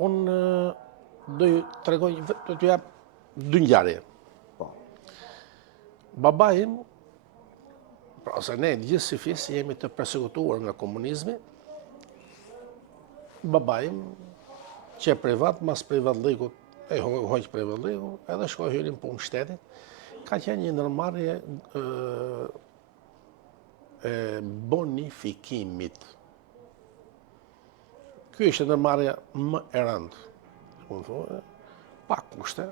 Unë do ju tregoj, do t'ju jap dy ngjarje. Baba im, pra ose ne gjithë si fis jemi të përsekutuar nga komunizmi. Baba im, që privat, mas privatlikut, e hoq privatlikut, edhe shkoj hyrin punë shtetit, ka qenë një ndërmarrje e bonifikimit. Ky ishte ndërmarrja më e rëndë, pa kushte,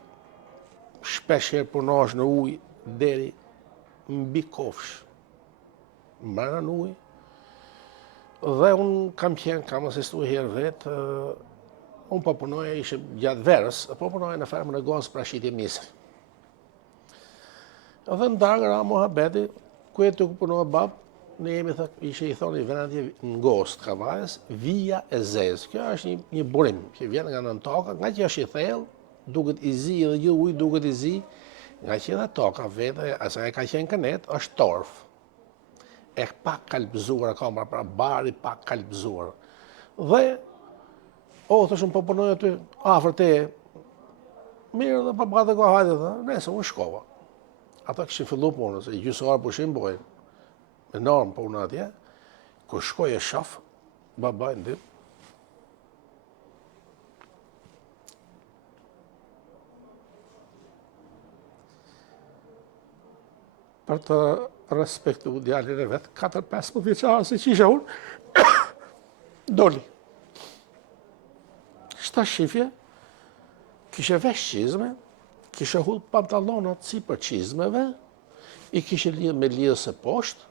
shpesh herë punohesh në ujë deri mbi kofsh, mbrana në ujë. Dhe unë kam asistuar herë vetë, unë po punoja, ishe gjatë verës, po punoja në fermën e Gozë për ashitje misër. Dhe në darë ra muhabeti, ku e të ku punoja babë, ne jemi, ishe i thoni vendje në Gozë të Kavajës, vija e zezë. Kjo është një burim që vjen nga nën toka, nga që është i thellë, duket i zi dhe gjithë ujë duket i zi, nga që edhe toka vete, asa e ka qenë kënet, është torf. E pak kalbëzuar, ka marrë pra bari pak kalbëzuar. Dhe, të shumë po punoj aty, afër te, mirë dhe pa baka ka hajde dhe, nese, unë shkova. Ata këshin fillu punës, i gjysë orë pushim bojnë, enorm punë atje, ku shkoj e shaf, baba ndim, për të respektu djalin e vetë, 4-5 vjeçarë, si që isha unë, doli. Shta shifje, kishe vesh qizme, kishe hull pantalonat si për qizmeve, i kishe lidhë me lidhës e poshtë,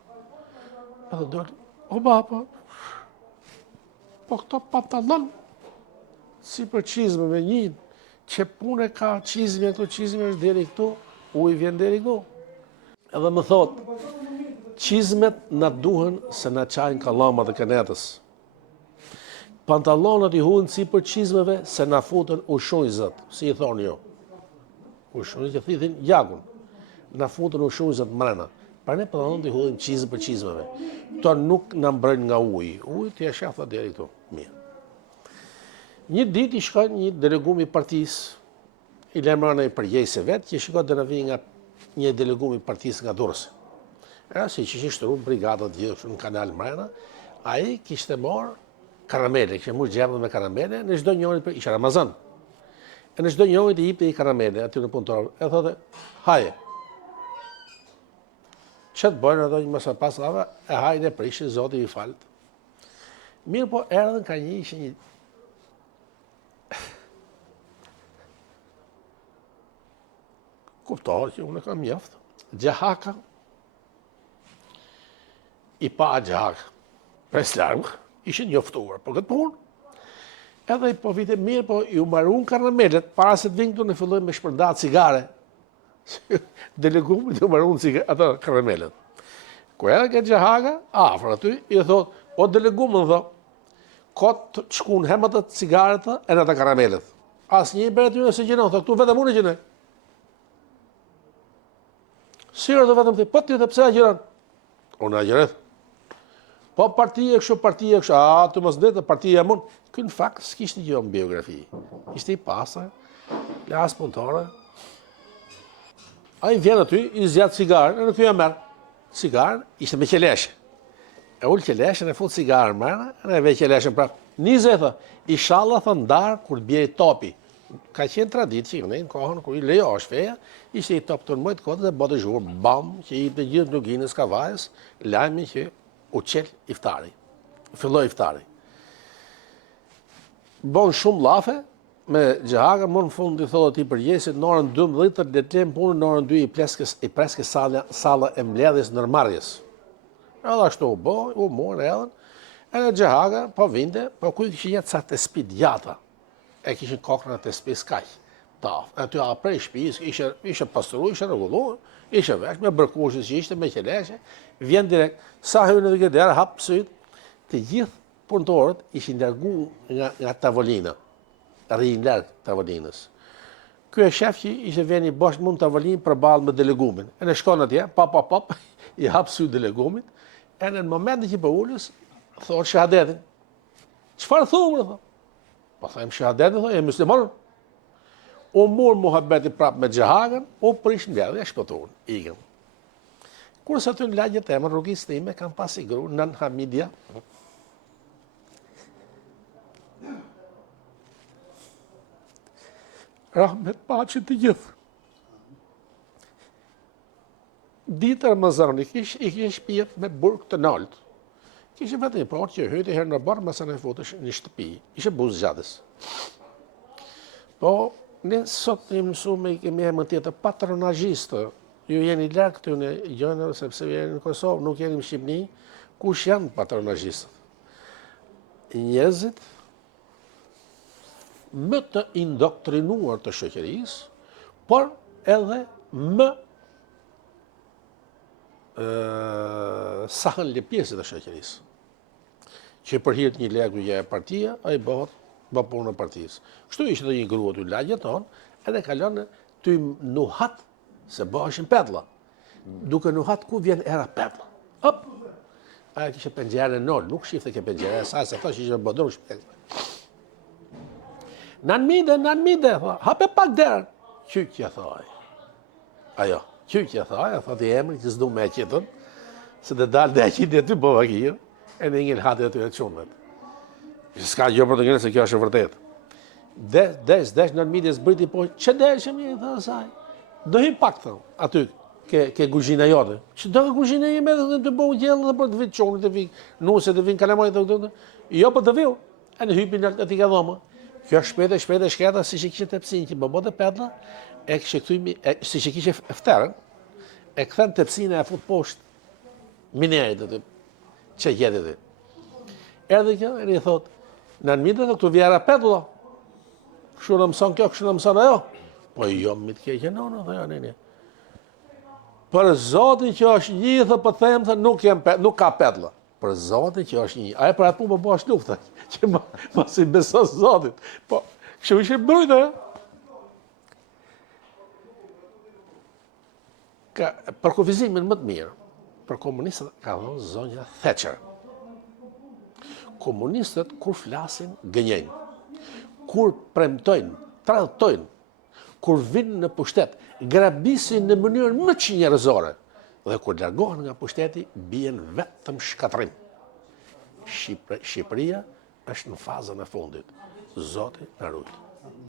edhe doli, o baba, po këto pantalon, si për qizmeve një, që pune ka qizme, këto qizme është deri këtu, uj vjen deri këtu. Edhe më thot, qizmet në duhen se në qajnë kalamat e kanetës. Pantalonat i hunë si për qizmeve se në futën ushujzët, si i thonë jo. Ushujzët, thithin jagun, në futën ushujzët mrena. Për ne pantalonat i hunë qizmë për qizmeve. To nuk në mbrën nga uj. Uj të jashafa deri këtu. Mirë. Një dit i shkoj një delegum i partisë, i lemrana i përgjejse vetë, që shkoj dhe në vi nga një delegum i partisë nga Durrësi. Si që ishte shtëru brigadat gjithë në kanal mrena, a i kishte morë karamele, kishte mu gjepët me karamele, në çdo njërit për isha Ramazan. E në çdo njërit i jipte i karamele, aty në punëtorë, e thote, haje. Që të bojnë edhe një mësa pas lava, e hajde për ishte zoti i falët. Mirë po, erdhen ka një ishe një... Kuptohet që unë e kam mjaftë. Gjahaka, i pa gjahaka, pres largë, ishe njoftuar për këtë punë. Edhe i po vite mirë, po ju marun karamelet, para se të vinë këtu në fillojnë me shpërndat cigare. Delegumit ju marun ato karamelet. Ku edhe këtë gjahaka, afër aty, i thot, o delegumit, dhe, kotë të shkun hemat të cigaret e në të karamelet. As një i bere ty nëse gjenon, thë këtu vetëm unë gjenoj. Sirë dhe vetëm të, po ty dhe pse a gjenon? Unë a gjenet. Po partije kështu, të mos dhe të partije e mund. Kënë fakt, s'kishtë një në biografi. Ishte i pasër, lasë punëtore. A i vjen aty, i zjatë cigarën, e në kjo e merë. Cigarën ishte me qeleshe. E ullë qeleshe, e full cigarën mërë, e në vej qeleshe prapë. Nize, thë, i shalla thë ndarë kur bje i topi. Ka qenë tradit që në kohën, kur i lejo është feja, ishte i top të në mëjtë kodë dhe bote zhurë, bam, që i të gjithë luginës Kavajës, lajmi që u qelë iftari, filloj iftari. Bon shumë lafe, me gjahaka, më në fund të thotë ti përgjesit, në orën 12 të letem punë, në orën 2 i preske sala e mbledhjes nërmarjes. Edhe ashtu u bo, u morë edhe, e në gjahaka, po vinde, po kuj kështë jetë sa të spit jata, e këshin kokën të spit skaj. E ty a prej shpis, ishe pastru, ishe regullu, ishe vesh, me bërkushës që ishte, me qeleshe, vjen direkt, sa hëjnë edhe këtë derë, hapë pësujt, të gjithë punëtorët ishin lërgu nga tavolina, rrinë lërgë tavolinës. Ky e shef që ishe veni bosh mund tavolinë për balë me delegumin. E në shkon atje, pap, i hapë sy delegumit, e në momentin që për ullës, thot shahadetin. Çfarë thumë, thot? Po thajmë shahadetin, e muslimanën. U mur muhabeti prap me xhahagën, u prish mbledhja, shpëtuan, ikën. Kurse aty në lagjet e më rrugis time, kam pasi gru, nën Hamidia, rahmet paqit të gjithë. Ditë Ramazani, i kishe shpijet me burg të nalt. Kishe vetëm një porë që hyti herë në barë, mësa në futesh një shtëpi. Ishe buzë gjatës. Po, ne sot një mësu me i kemi e më tjetë patronazhistë. Ju jeni larg këtu në gjënë, sepse jeni në Kosovë, nuk jeni në Shqipni. Kush janë patronazhistët? Njerëzit më të indoktrinuar të shoqërisë, por edhe më sa hënë pjesë të shoqërisë. Që për hir të një legu e partia, ai bëhet punë e partisë. Kështu ishte edhe një grua të lagjet tonë, edhe kalon të nuhat se bëheshin pedlla. Duke nuhat ku vjen era pedlla. Hop. Ajo kishte penxherën nol, nuk shifte ke penxherën, sa se thosh ishte bodrum shpejt. Nan mide, hape pak derën. Qyqja, thaj. Ajo, qyqja, thaj, a thot i emri që s'du me e qitën, se dhe dalë dhe e qitë e ty po vakirë, e në ingil hatë e ty e qunët. S'ka gjë për të ngënë se kjo është e vërtet. Desh, nan mide s'briti po, që deshëm një, thë saj. Do hi pak, thë, aty, ke guzhina jote. Që do ke guzhina ime dhe të bëhu gjellë dhe për të vitë qunit, të vinë nuse, të vinë kalemojt të këtë. Jo për të viu, e në hypin e t'i ka dhoma. Kjo shpejt e shketa, si që kishe tepsin që bëbot e pedla, si që kishe fterën, e këthen tepsin e fut poshtë minerit të që gjeti të. Erdhe kjo, e një thot, në mite dhe këtu vjera pedla, kështu në mëson kjo, kështu në mëson ajo. Po jo, mitë kje që nono, dhe janë një. Për zotin që është një, dhe për them, dhe nuk ka pedla. Për zotin që është një. Aje për atë punë po është lufta, që ma si beson zotin. Po, kështu ishe brujtë, për kufizimin më të mirë, për komunistët ka dhënë zonja Thatcher. Komunistët kur flasin gënjejnë, kur premtojnë, tradhtojnë, kur vinë në pushtet, grabisin në mënyrën më që njerëzore, dhe kur largohen nga pushteti, bien vetëm shkatrim. Shqipëria është në fazën e fundit. Zoti na ruaj.